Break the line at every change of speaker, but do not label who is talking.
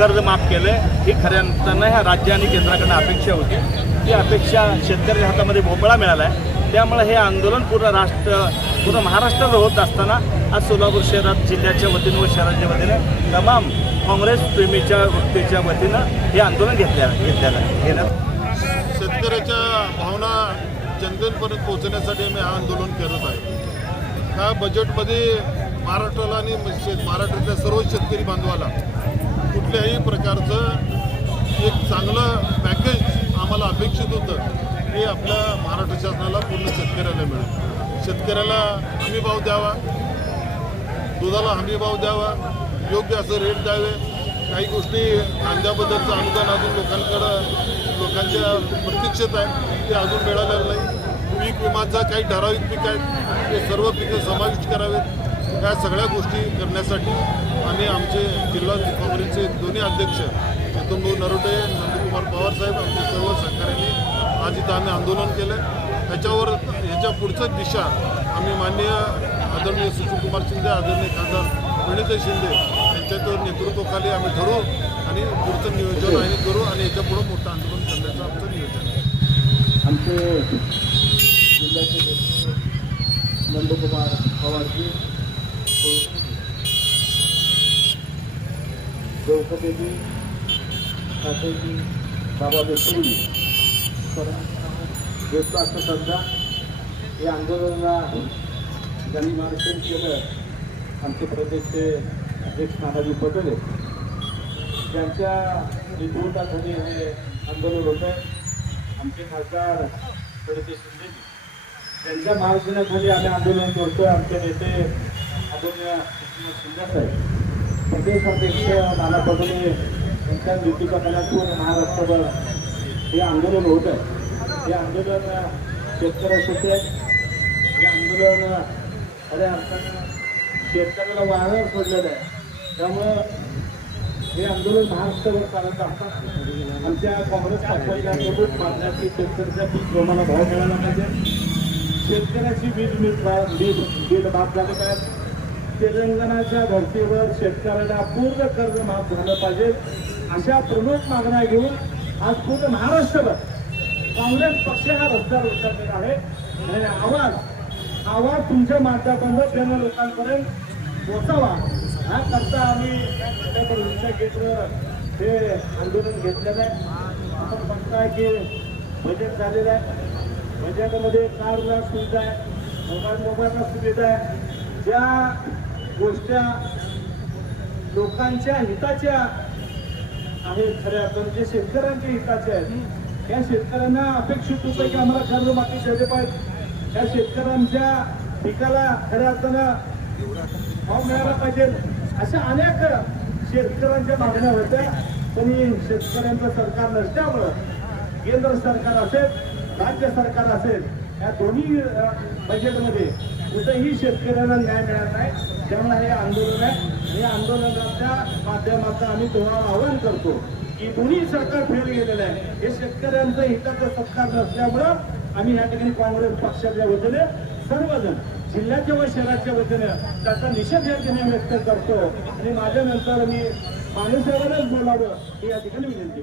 कर्ज माफ केलं ही खऱ्या अर्थानं ह्या राज्य आणि केंद्राकडनं अपेक्षा होती. ती अपेक्षा शेतकऱ्याच्या हातामध्ये भोपळा मिळाला आहे. त्यामुळे हे आंदोलन पूर्ण राष्ट्र पूर्ण महाराष्ट्रात होत असताना आज सोलापूर शहरात जिल्ह्याच्या वतीनं व शहराच्या वतीनं तमाम काँग्रेस प्रेमीच्या वृत्तीच्या वतीनं हे आंदोलन घेतल्या घेतलेलं आहे
शेतकऱ्याच्या भावना जनतेपर्यंत पोहोचण्यासाठी आम्ही हा आंदोलन करत आहे. ह्या बजेटमध्ये महाराष्ट्राला आणि महाराष्ट्रातल्या सर्व शेतकरी बांधवाला कुठल्याही प्रकारचं एक चांगलं पॅकेज आम्हाला अपेक्षित होतं हे आपल्या महाराष्ट्र शासनाला पूर्ण शेतकऱ्याला मिळेल. शेतकऱ्याला हमी भाव द्यावा दुधाला हमी भाव द्यावा योग्य असं रेट द्यावे. काही गोष्टी कांद्याबद्दलचं अनुदान अजून लोकांकडं लोकांच्या प्रतीक्षेत आहे ते अजून मिळालेलं नाही. पीक विमाचा काही ठराविक पीक आहेत ते सर्व पिकं समाविष्ट करावेत. या सगळ्या गोष्टी करण्यासाठी आणि आमचे जिल्हा काँग्रेसचे दोन्ही अध्यक्ष चेतनभाऊ नरोटे नंदकुमार पवार साहेब आमचे सर्व सहकाऱ्यांनी आज इथं आम्ही आंदोलन केलं ह्याच्यावर ह्याच्या पुढचं दिशा आम्ही माननीय आदरणीय सुशीलकुमार शिंदे आदरणीय खासदार प्रणित शिंदे यांच्या नेतृत्वाखाली आम्ही ठरवू आणि पुढचं नियोजन आणि करू आणि याच्या पुढं मोठं आंदोलन करण्याचं आमचं नियोजन आहे.
आमचे जिल्ह्याचे नंदकुमार पवारजी द्रौपदीजी काठेजी बाबा देशमुखजी घेतलं असं समजा या आंदोलनाला ज्यांनी मार्गदर्शन केलं आमचे प्रदेशचे अध्यक्ष नानाजी पटोले त्यांच्या नेतृत्वाखाली हे आंदोलन होतं आहे आमचे खासदार प्रणिती शिंदे त्यांच्या मार्गदर्शनाखाली आम्ही आंदोलन करतो आमचे नेते आदरणीय कृष्ण प्रदेश अध्यक्ष नाना पटोले यांच्या पूर्ण महाराष्ट्रभर हे आंदोलन होत आहे. हे आंदोलन शेतकऱ्यासाठी आहे हे आंदोलन खऱ्या अर्थानं शेतकऱ्याला वाहनावर सोडलेलं आहे. त्यामुळं हे आंदोलन महाराष्ट्रावर चालत असतात आमच्या काँग्रेस पक्षाच्या प्रमुख मागण्याची शेतकऱ्याच्या पीक प्रमाणात भाव मिळाला पाहिजे. शेतकऱ्याची वीज मीठ वीज बिल माफ झाले पाहिजे. तेलंगणाच्या धर्तीवर शेतकऱ्याला पूर्ण कर्ज माफ झालं पाहिजे. अशा प्रमुख मागण्या घेऊन आज पूर्ण महाराष्ट्रभर काँग्रेस पक्ष हा रस्त्यावर उतरलेला आहे. आणि आवाज आवाज तुमच्या माध्यमातून त्यांना लोकांपर्यंत पोचावा हा करता आम्ही या जिल्ह्याच्या हे आंदोलन घेतलेलं आहे. आपण म्हणताय की बजेट झालेलं आहे. बजेटमध्ये कारला सुविधा आहे. मोबाईल मोबाईलला सुविधा आहे. ज्या गोष्ट्या लोकांच्या हिताच्या आहेत खऱ्या पण जे शेतकऱ्यांच्या हिताचे आहेत या शेतकऱ्यांना अपेक्षित होतं की आम्हाला कर्जमाफी झाले पाहिजे. त्या शेतकऱ्यांच्या पिकाला खऱ्या अर्थानं भाव मिळाला पाहिजे. अशा अनेक शेतकऱ्यांच्या मागण्या होत्या. तरी शेतकऱ्यांचं सरकार नसल्यामुळं केंद्र सरकार असेल राज्य सरकार असेल या दोन्ही बजेटमध्ये कुठेही शेतकऱ्यांना न्याय मिळत नाही. त्यामुळे हे आंदोलन आहे या आंदोलनाच्या माध्यमातून आम्ही तुम्हाला आवाहन करतो की दोन्ही सरकार फेल गेलेलं आहे. हे शेतकऱ्यांचं हिताचं सत्कार नसल्यामुळं आम्ही या ठिकाणी काँग्रेस पक्षाच्या वतीने सर्वजण जिल्ह्याच्या व शहराच्या वतीने त्याचा निषेध या ठिकाणी व्यक्त करतो. आणि माझ्या नंतर मी मानेसाहेबांनाच बोलावं हे या ठिकाणी विनंती